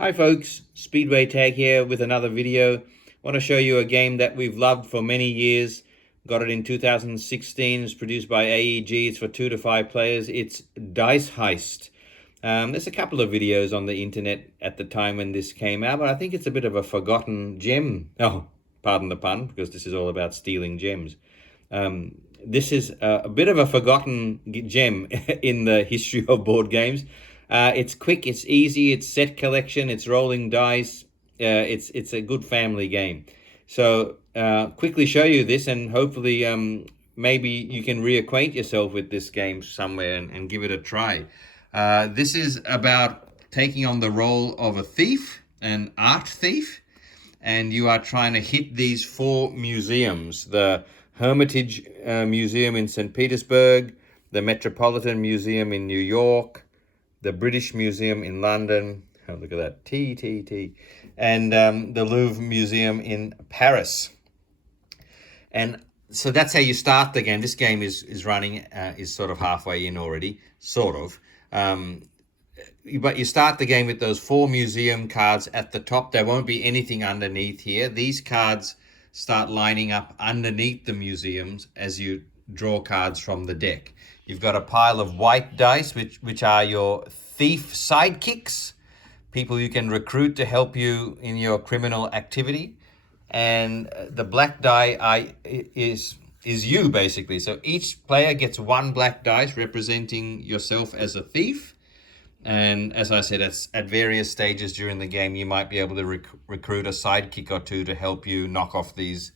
Hi folks, Speedway Tag here with another video. I want to show you a game that we've loved for many years. Got it in 2016. It's produced by AEG. It's for 2 to 5 players. It's Dice Heist. There's a couple of videos on the internet at the time when this came out, but I think it's a bit of a forgotten gem. Oh, pardon the pun, because this is all about stealing gems. This is a bit of a forgotten gem in the history of board games. It's quick, it's easy, it's set collection, it's rolling dice. It's a good family game. So quickly show you this, and hopefully maybe you can reacquaint yourself with this game somewhere and give it a try. This is about taking on the role of a thief, an art thief, and you are trying to hit these 4 museums: the Hermitage Museum in St. Petersburg, the Metropolitan Museum in New York, the British Museum in London. Oh, look at that, T, and the Louvre Museum in Paris. And so that's how you start the game. This game is running, is sort of halfway in already, sort of. But you start the game with those 4 museum cards at the top. There won't be anything underneath here. These cards start lining up underneath the museums as you draw cards from the deck. You've got a pile of white dice, which are your thief sidekicks, people you can recruit to help you in your criminal activity. And the black die is you, basically. So each player gets 1 black dice representing yourself as a thief. And as I said, at various stages during the game, you might be able to recruit a sidekick or 2 to help you knock off these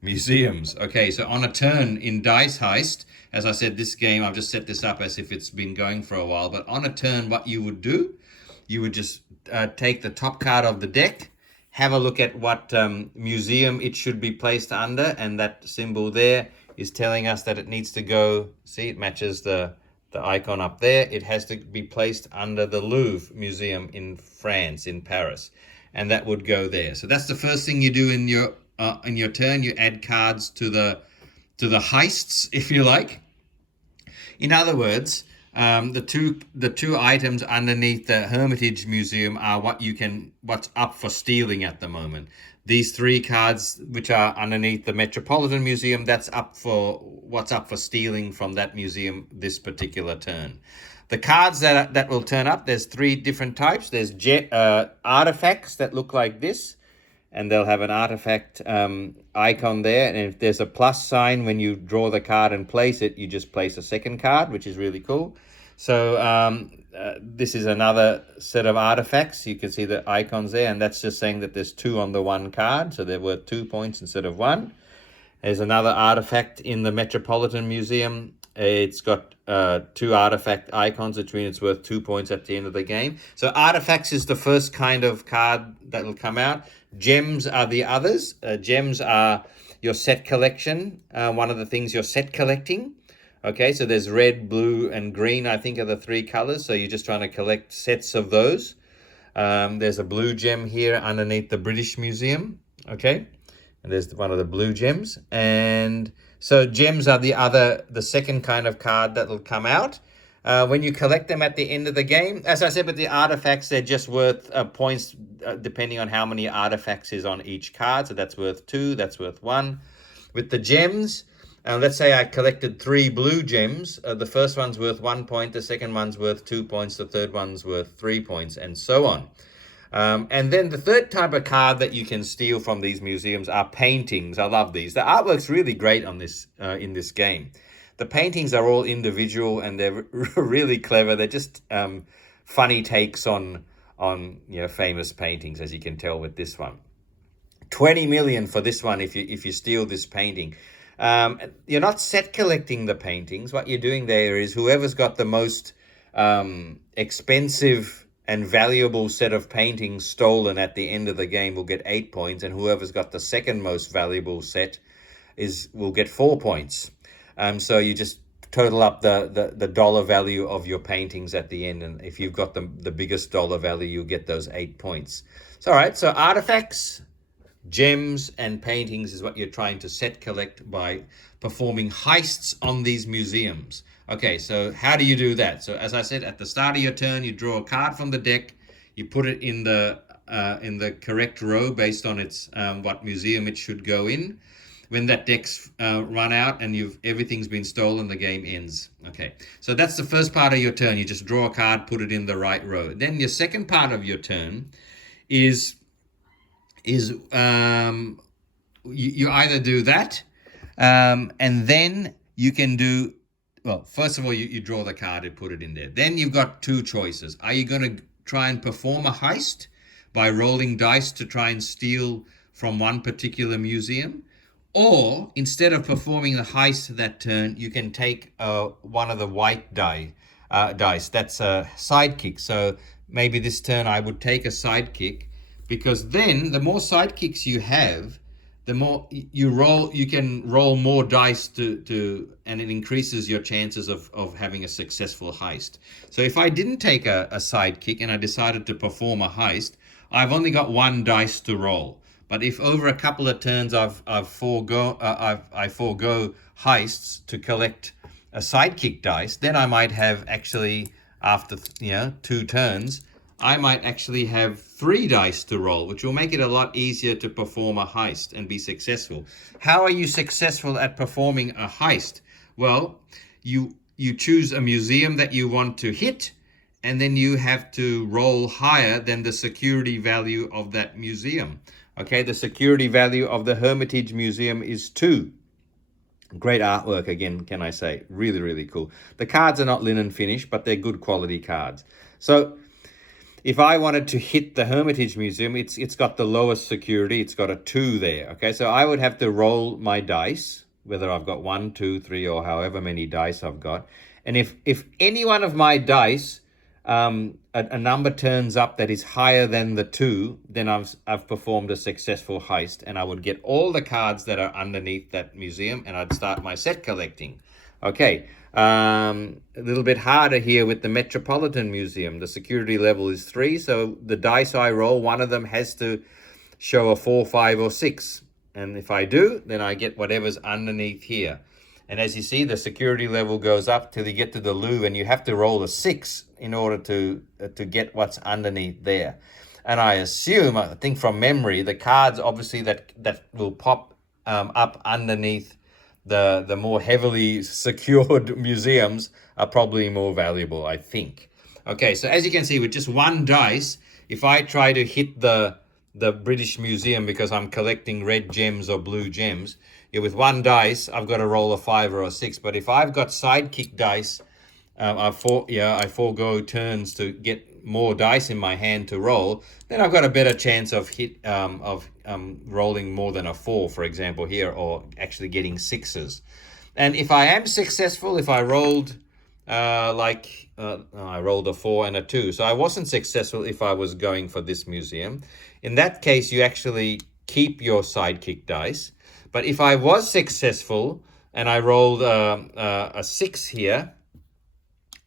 museums. Okay, so on a turn in Dice Heist, as I said, this game, I've just set this up as if it's been going for a while, but on a turn, what you would do, you would just take the top card of the deck, have a look at what museum it should be placed under, and that symbol there is telling us that it needs to go, see, it matches the icon up there. It has to be placed under the Louvre Museum in France, in Paris, and that would go there. So that's the first thing you do in your turn. You add cards to the heists, if you like. In other words, the two items underneath the Hermitage Museum are what's up for stealing at the moment. These 3 cards, which are underneath the Metropolitan Museum, what's up for stealing from that museum this particular turn. The cards that will turn up, there's 3 different types. There's artifacts that look like this, and they'll have an artifact icon there. And if there's a plus sign when you draw the card and place it, you just place a second card, which is really cool. So this is another set of artifacts. You can see the icons there, and that's just saying that there's 2 on the 1 card, so they're worth 2 points instead of 1. There's another artifact in the Metropolitan Museum. It's got 2 artifact icons, which means it's worth 2 points at the end of the game. So artifacts is the first kind of card that will come out. Gems are the others. Gems are your set collection, one of the things you're set collecting. Okay, so there's red, blue, and green, I think, are the 3 colors. So you're just trying to collect sets of those. There's a blue gem here underneath the British Museum. Okay, and there's one of the blue gems. And so gems are the second kind of card that will come out. When you collect them at the end of the game, as I said, with the artifacts, they're just worth points depending on how many artifacts is on each card. So that's worth 2, that's worth 1. With the gems, let's say I collected 3 blue gems. The first one's worth 1 point, the second one's worth 2 points, the third one's worth 3 points, and so on. And then the third type of card that you can steal from these museums are paintings. I love these. The artwork's really great on this in this game. The paintings are all individual, and they're really clever. They're just funny takes on famous paintings, as you can tell with this one. 20 million for this one if you steal this painting. You're not set collecting the paintings. What you're doing there is whoever's got the most expensive and valuable set of paintings stolen at the end of the game will get 8 points, and whoever's got the second most valuable set will get 4 points. So you just total up the dollar value of your paintings at the end, and if you've got the biggest dollar value, you'll get those 8 points. So all right, so artifacts, gems, and paintings is what you're trying to set collect by performing heists on these museums. Okay, so how do you do that? So as I said, at the start of your turn, you draw a card from the deck, You put it in the correct row based on its what museum it should go in. When that deck's run out and everything's been stolen, the game ends. Okay, so that's the first part of your turn. You just draw a card, put it in the right row. Then your second part of your turn is you either do that, and then you can do, well, first of all, you draw the card and put it in there. Then you've got two choices. Are you going to try and perform a heist by rolling dice to try and steal from one particular museum? Or instead of performing the heist that turn, you can take one of the white dice. That's a sidekick. So maybe this turn I would take a sidekick, because then the more sidekicks you have, the more you roll, you can roll more dice and it increases your chances of having a successful heist. So if I didn't take a sidekick and I decided to perform a heist, I've only got one dice to roll. But if over a couple of turns I forego heists to collect a sidekick dice, then I might have actually, after 2 turns, I might actually have 3 dice to roll, which will make it a lot easier to perform a heist and be successful. How are you successful at performing a heist? Well, you choose a museum that you want to hit, and then you have to roll higher than the security value of that museum. Okay, the security value of the Hermitage Museum is 2. Great artwork again, can I say. Really, really cool. The cards are not linen finish, but they're good quality cards. So if I wanted to hit the Hermitage Museum, it's got the lowest security. It's got a 2 there. Okay, so I would have to roll my dice, whether I've got 1, 2, 3, or however many dice I've got. And if any one of my dice, a number turns up that is higher than the 2, then I've performed a successful heist, and I would get all the cards that are underneath that museum, and I'd start my set collecting. Okay, a little bit harder here with the Metropolitan Museum. The security level is 3, so the dice I roll, one of them has to show a 4, 5, or 6. And if I do, then I get whatever's underneath here. And as you see, the security level goes up till you get to the loo, and you have to roll a 6 in order to get what's underneath there. And I think from memory, the cards obviously that will pop up underneath the more heavily secured museums are probably more valuable, I think. Okay, so as you can see, with just one dice, if I try to hit the British Museum because I'm collecting red gems or blue gems, with one dice, I've got to roll a 5 or a 6. But if I've got sidekick dice, I forego turns to get more dice in my hand to roll, then I've got a better chance of rolling more than a 4, for example, here, or actually getting 6s. And if I am successful, if I rolled I rolled a 4 and a 2, so I wasn't successful if I was going for this museum. In that case, you actually keep your sidekick dice. But if I was successful and I rolled a 6 here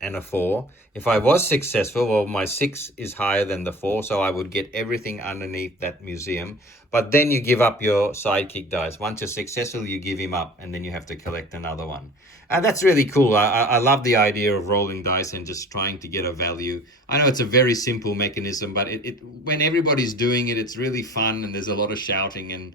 and a 4, if I was successful, well, my 6 is higher than the 4, so I would get everything underneath that museum. But then you give up your sidekick dice. Once you're successful, you give him up, and then you have to collect another one. And that's really cool. I love the idea of rolling dice and just trying to get a value. I know it's a very simple mechanism, but when everybody's doing it, it's really fun, and there's a lot of shouting, and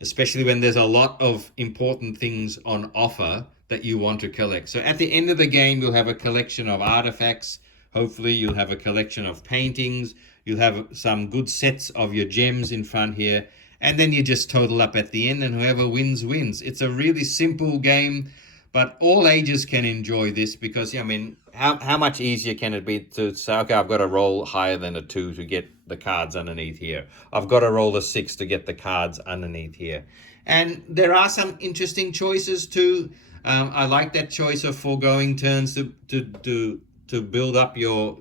especially when there's a lot of important things on offer that you want to collect. So at the end of the game, you'll have a collection of artifacts. Hopefully you'll have a collection of paintings. You'll have some good sets of your gems in front here. And then you just total up at the end, and whoever wins, wins. It's a really simple game, but all ages can enjoy this because, I mean, how much easier can it be to say, okay, I've got to roll higher than a 2 to get the cards underneath here. I've got to roll a 6 to get the cards underneath here. And there are some interesting choices too. I like that choice of foregoing turns to build up your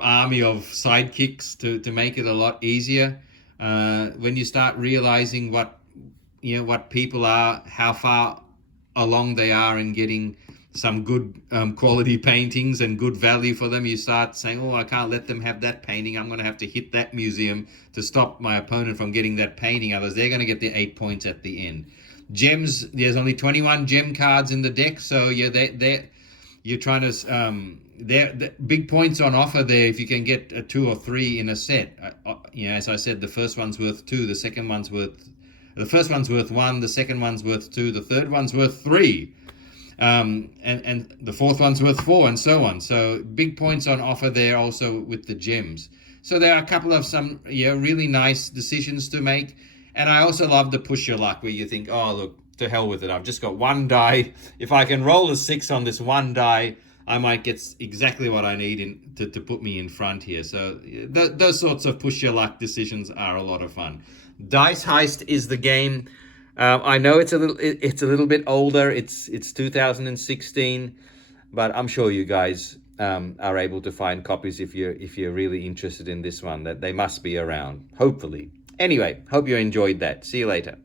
army of sidekicks to make it a lot easier. When you start realizing what people are, how far along they are in getting some good quality paintings and good value for them, you start saying, oh, I can't let them have that painting. I'm going to have to hit that museum to stop my opponent from getting that painting. Otherwise, they're going to get the 8 points at the end. Gems, there's only 21 gem cards in the deck, so yeah, you're trying to there the big points on offer there if you can get a 2 or 3 in a set. As I said, the first one's worth 2, the first one's worth 1, the second one's worth 2, the third one's worth 3, and the fourth one's worth 4, and so on. So big points on offer there also with the gems. So there are a couple of some really nice decisions to make. And I also love the push your luck where you think, oh, look, to hell with it. I've just got one die. If I can roll a 6 on this one die, I might get exactly what I need to put me in front here. So those sorts of push your luck decisions are a lot of fun. Dice Heist is the game. I know it's a little bit older. It's 2016, but I'm sure you guys are able to find copies if you're really interested in this one. That they must be around, hopefully. Anyway, hope you enjoyed that. See you later.